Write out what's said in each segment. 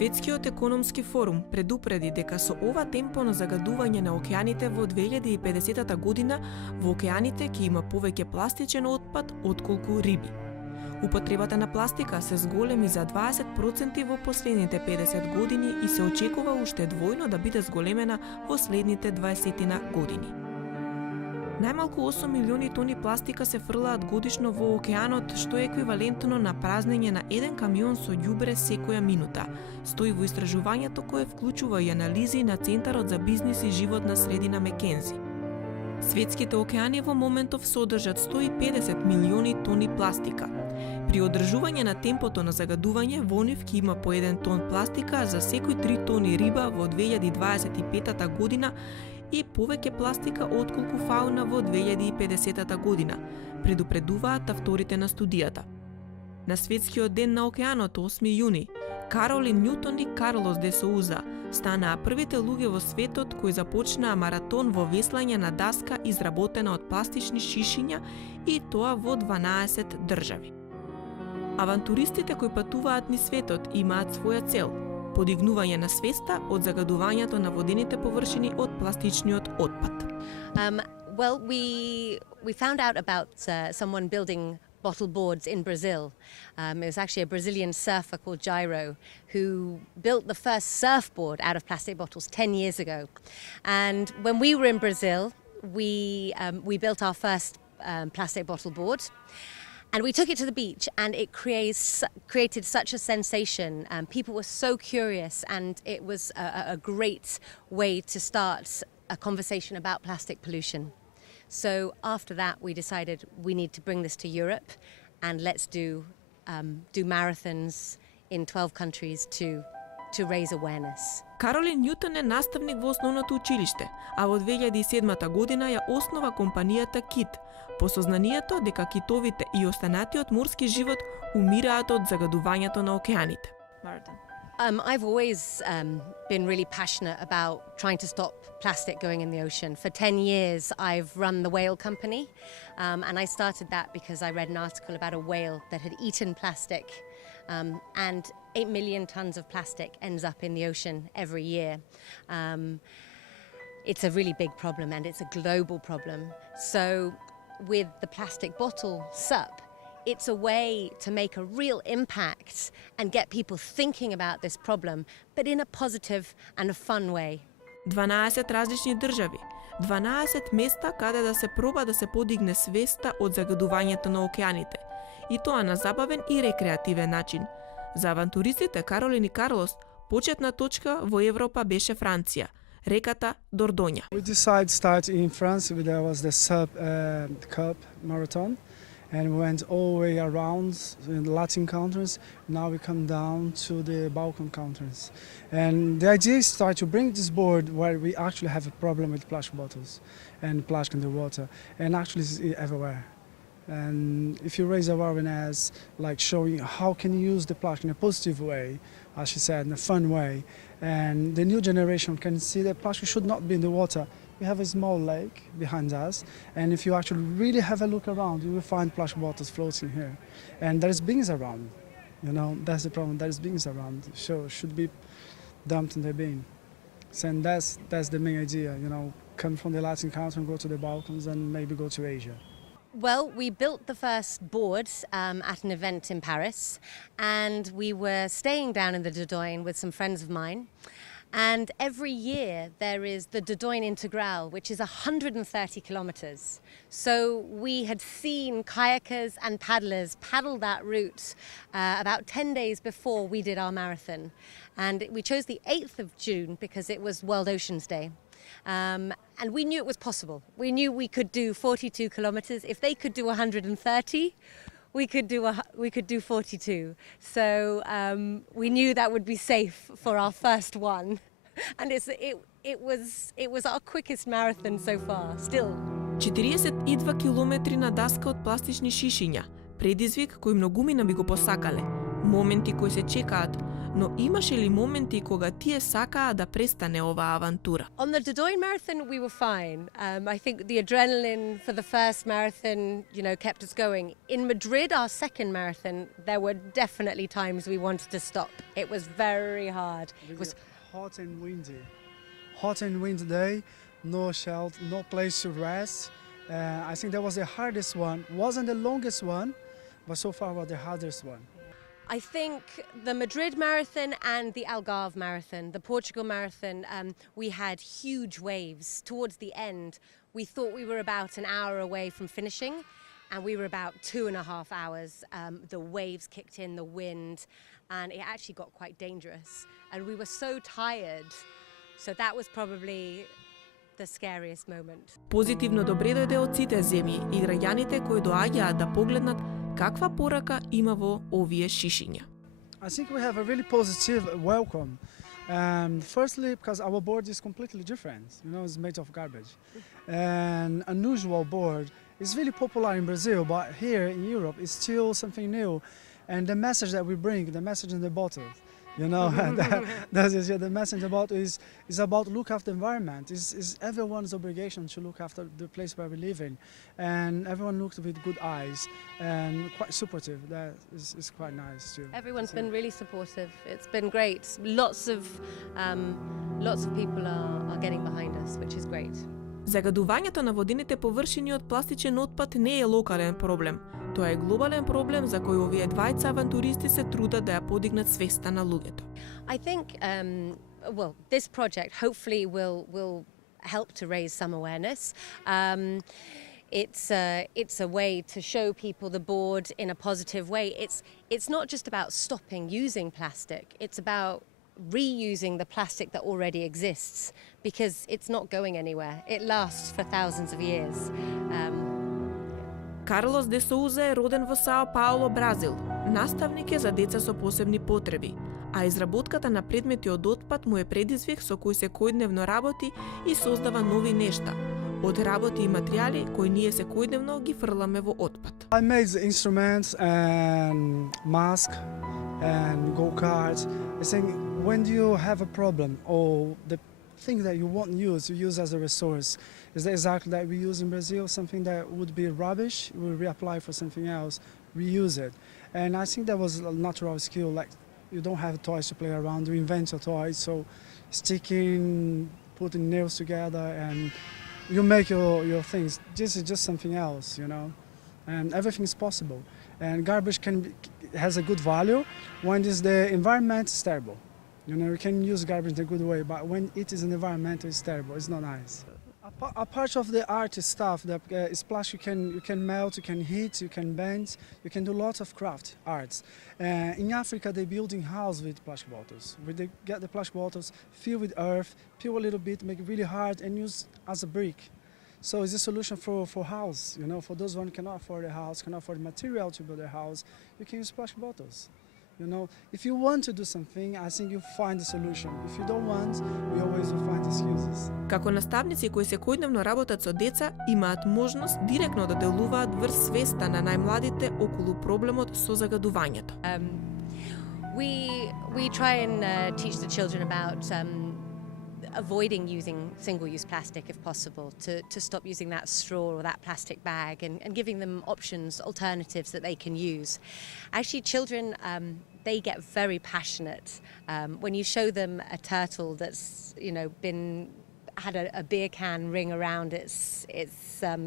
Светскиот економски форум предупреди дека со ова темпо на загадување на океаните во 2050 година во океаните ќе има повеќе пластичен отпад отколку риби. Употребата на пластика се зголеми за 20% во последните 50 години и се очекува уште двојно да биде зголемена во следните 20 години. Најмалку 8 милиони тони пластика се фрлаат годишно во океанот, што е еквивалентно на празнење на еден камион со ѓубре секоја минута, стои во истражувањето кое вклучува и анализи на Центарот за бизнис и животна средина Мекензи. Светските океани во моментов содржат 150 милиони тони пластика. При одржување на темпото на загадување, во нив ќе има по 1 тон пластика за секој 3 тони риба во 2025 година и повеќе пластика отколку фауна во 2050 година, предупредуваат авторите на студијата. На Светскиот ден на океанот 8 јуни, Carolyn и Carlos де Соуза станаа првите луѓе во светот кои започнаа маратон во веслање на даска изработена од пластични шишиња и тоа во 12 држави. Авантуристите кои патуваат низ светот имаат своја цел – подигнување на свеста од загадувањето на водените површини од пластичниот отпад. Well, we found out about someone building bottle boards in Brazil. It was actually a Brazilian surfer called Jairo who built the first surfboard out of plastic bottles 10 years ago. And when we were in Brazil, we built our first plastic bottle board. And we took it to the beach, and it created such a sensation. People were so curious, and it was a great way to start a conversation about plastic pollution. So after that, we decided we need to bring this to Europe, and let's do marathons in 12 countries to raise awareness. Carolyn е наставник во основното училиште, а во 2007 година ја основа компанијата Кит, по сознанието дека китовите и останатиот морски живот умираат од загадувањето на океаните. I've always been really passionate about trying to stop plastic going in the ocean. For 10 years, I've run the whale company, and I started that because I read an article about a whale that had eaten plastic, and 8 million tons of plastic ends up in the ocean every year. It's a really big problem, and it's a global problem. So with the plastic bottle SUP, it's a way to make a real impact and get people thinking about this problem, but in a positive and a fun way. 12 различни држави, 12 места каде да се проба да се подигне свеста од загадувањето на океаните, и тоа на забавен и рекреативен начин. За авантуристите Carolyn и Carlos, почетна точка во Европа беше Франција, реката Дордоња. We decided to start in France. There was the SUP Cup marathon, and we went all the way around in the Latin countries. Now we come down to the Balkan countries. And the idea is to start to bring this board where we actually have a problem with plastic bottles and plastic in the water, and actually it's everywhere. And if you raise awareness, like showing how can you use the plastic in a positive way, as she said, in a fun way, and the new generation can see that plastic should not be in the water. We have a small lake behind us, and if you actually really have a look around, you will find plastic bottles floating here. And there's beans around, you know, that's the problem, there's beans around, so should be dumped in the bin. So and that's the main idea, you know, come from the Latin country and go to the Balkans and maybe go to Asia. Well, we built the first board at an event in Paris, and we were staying down in the Dordogne with some friends of mine. And every year there is the Dordogne Integral, which is 130 kilometers. So we had seen kayakers and paddlers paddle that route about 10 days before we did our marathon. And we chose the 8th of June because it was World Oceans Day. And we knew it was possible. We knew we could do 42 kilometers. If they could do 130, we could do 42. So we knew that would be safe for our first one. And it was our quickest marathon so far, still. 42 километри на даска од пластични шишиња, предизвик кој многумина би го посакале, моменти кои се чекаат, но имаше ли моменти кога тие сакаа да престане оваа авантура? On the Dordogne Marathon, we were fine. I think the adrenaline for the first marathon, kept us going. In Madrid, our second marathon, there were definitely times we wanted to stop. It was very hard. It was hot and windy. Hot and windy day, no shelter, no place to rest. I think that was the hardest one. Wasn't the longest one, but so far was the hardest one. I think the Madrid Marathon and the Algarve Marathon, the Portugal Marathon, we had huge waves. Towards the end, we thought we were about an hour away from finishing, and we were about 2.5 hours. The waves kicked in, the wind, and it actually got quite dangerous. And we were so tired, so that was probably the scariest moment. Позитивно добре дојде од сите земји и граѓаните кои доаѓаат да погледнат каква порака има во овие шишиња. I think we have a really positive welcome. Firstly, because our board is completely different. It's made of garbage. An unusual board. It's really popular in Brazil, but here in Europe, it's still something new. And the message that we bring, the message in the bottle, the message about is about look after the environment. It's everyone's obligation to look after the place where we live in, and everyone looks with good eyes and quite supportive. That is quite nice too. Everyone's been really supportive. It's been great. Lots of people are getting behind us, which is great. Загадувањето на водените површини од пластичен отпад не е локален проблем. Тоа е глобален проблем за кој овие двајца авантуристи се трудат да ја подигнат свеста на луѓето. I think, this project hopefully will help to raise some awareness. It's a way to show people the board in a positive way. It's not just about stopping using plastic. It's about reusing the plastic that already exists, because it's not going anywhere. It lasts for thousands of years. Карлос де Соуза е роден во Сао Пауло, Бразил. Наставник е за деца со посебни потреби, а изработката на предмети од отпад му е предизвик со кој секојдневно работи и создава нови нешта. Од работи и материјали кои ние секојдневно ги фрламе во отпад. I made the instruments and mask and go-karts. I think when you have a problem or the thing that you won't use, you use as a resource. Is that exactly that we use in Brazil? Something that would be rubbish, we reapply for something else, reuse it. And I think that was a natural skill. Like, you don't have toys to play around, you invent a toy. So sticking, putting nails together, and you make your things. This is just something else, And everything is possible. And garbage has a good value when the environment is terrible. You can use garbage in a good way, but when it is an environment, it's terrible. It's not nice. A part of the art stuff that is plastic. You can melt, you can heat, you can bend, you can do lots of craft arts. In Africa, they building house with plastic bottles. They get the plastic bottles, fill with earth, peel a little bit, make it really hard, and use as a brick. So it's a solution for house. For those who cannot afford a house, cannot afford material to build a house, you can use plastic bottles. If you want to do something, I think you find a solution. If you don't want, we always will find excuses. Како наставници кои секојдневно работат со деца, имаат можност директно да делуваат врз свеста на најмладите околу проблемот со загадувањето. We try and teach the children about avoiding using single-use plastic if possible, to stop using that straw or that plastic bag, and giving them options, alternatives that they can use. Actually, children, they get very passionate when you show them a turtle that's had a beer can ring around its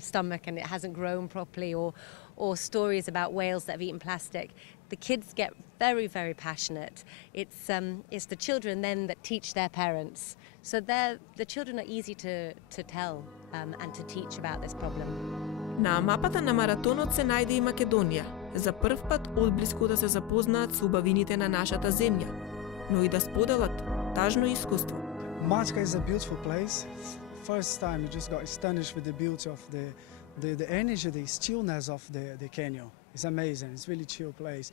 stomach and it hasn't grown properly, or stories about whales that have eaten plastic. The kids get very, very passionate. It's the children then that teach their parents. So the children are easy to tell and to teach about this problem. На мапата на маратонот се најде и Македонија. За прв пат одблиску да се запознаат со убавините на нашата земја, но и да споделат тажно искуство. Mačka is a beautiful place. First time you just got astonished with the beauty of the energy, the stillness of the canyon. It's amazing. It's really chill place.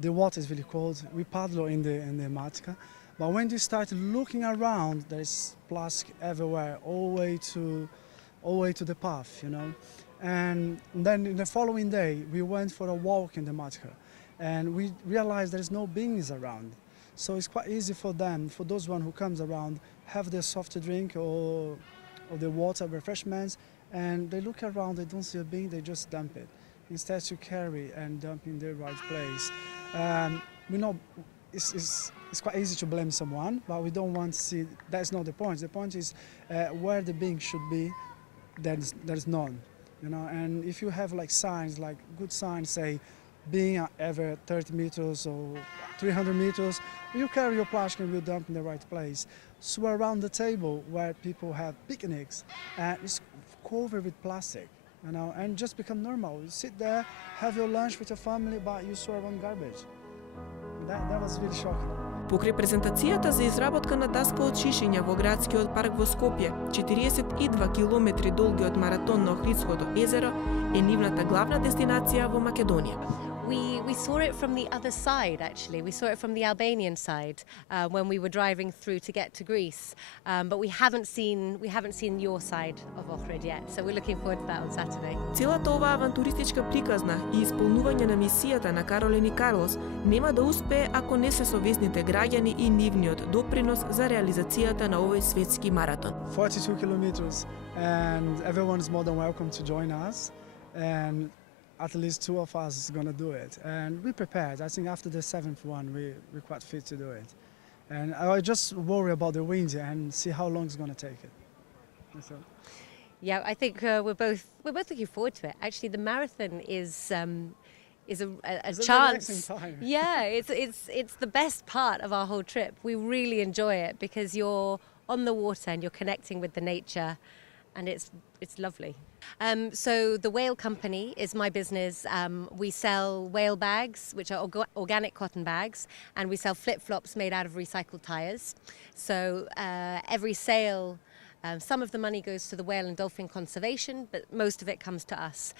The water is really cold. We paddle in the Mačka, but when you start looking around, there's plastic everywhere, all the way to the path, And then the following day, we went for a walk in the Mačka, and we realized there's no beings around. So it's quite easy for them, for those one who comes around, have their soft drink or the water, refreshments, and they look around, they don't see a bin, they just dump it. Instead to carry and dump in the right place. We know it's quite easy to blame someone, but we don't want to see, that's not the point. The point is where the bin should be, there's none. You know, and if you have like signs, like good signs, say being every 30 meters or 300 meters, you carry your plastic and you dump in the right place. So around the table where people have picnics, it's covered with plastic, you know, and just become normal. You sit there, have your lunch with your family, but you throw around garbage. That was really shocking. Покрај презентацијата за изработка на даска од шишиња во градскиот парк во Скопје, 42 километри долгиот маратон на Охридското езеро е нивната главна дестинација во Македонија. We saw it from the other side, actually. We saw it from the Albanian side when we were driving through to get to Greece. But we haven't seen your side of Ohrid yet, so we're looking forward to that on Saturday. Целата оваа авантуристичка приказна и исполнување на мисијата на Carolyn и Carlos нема да успее ако не се совесните граѓани и нивниот допринос за реализацијата на овој светски маратон. 42 kilometers, and everyone is more than welcome to join us. And at least two of us is going to do it, and we're prepared. I think after the 7th one, we're quite fit to do it. And I just worry about the wind and see how long it's going to take it. So. Yeah, I think we're both looking forward to it. Actually, the marathon is a It's chance. a relaxing time. Yeah, it's the best part of our whole trip. We really enjoy it because you're on the water and you're connecting with the nature, and it's lovely. So the Whale Company is my business. We sell whale bags, which are organic cotton bags, and we sell flip-flops made out of recycled tires. So every sale, some of the money goes to the whale and dolphin conservation, but most of it comes to us.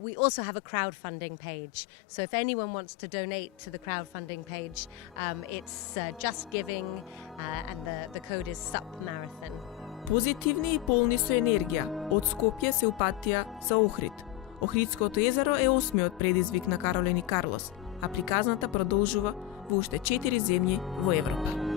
We also have a crowdfunding page. So if anyone wants to donate to the crowdfunding page, it's Just Giving, and the code is SUP Marathon. Позитивни и полни со енергија, од Скопје се упатија за Охрид. Охридското езеро е 8-миот предизвик на Carolyn и Carlos, а приказната продолжува во уште 4 земји во Европа.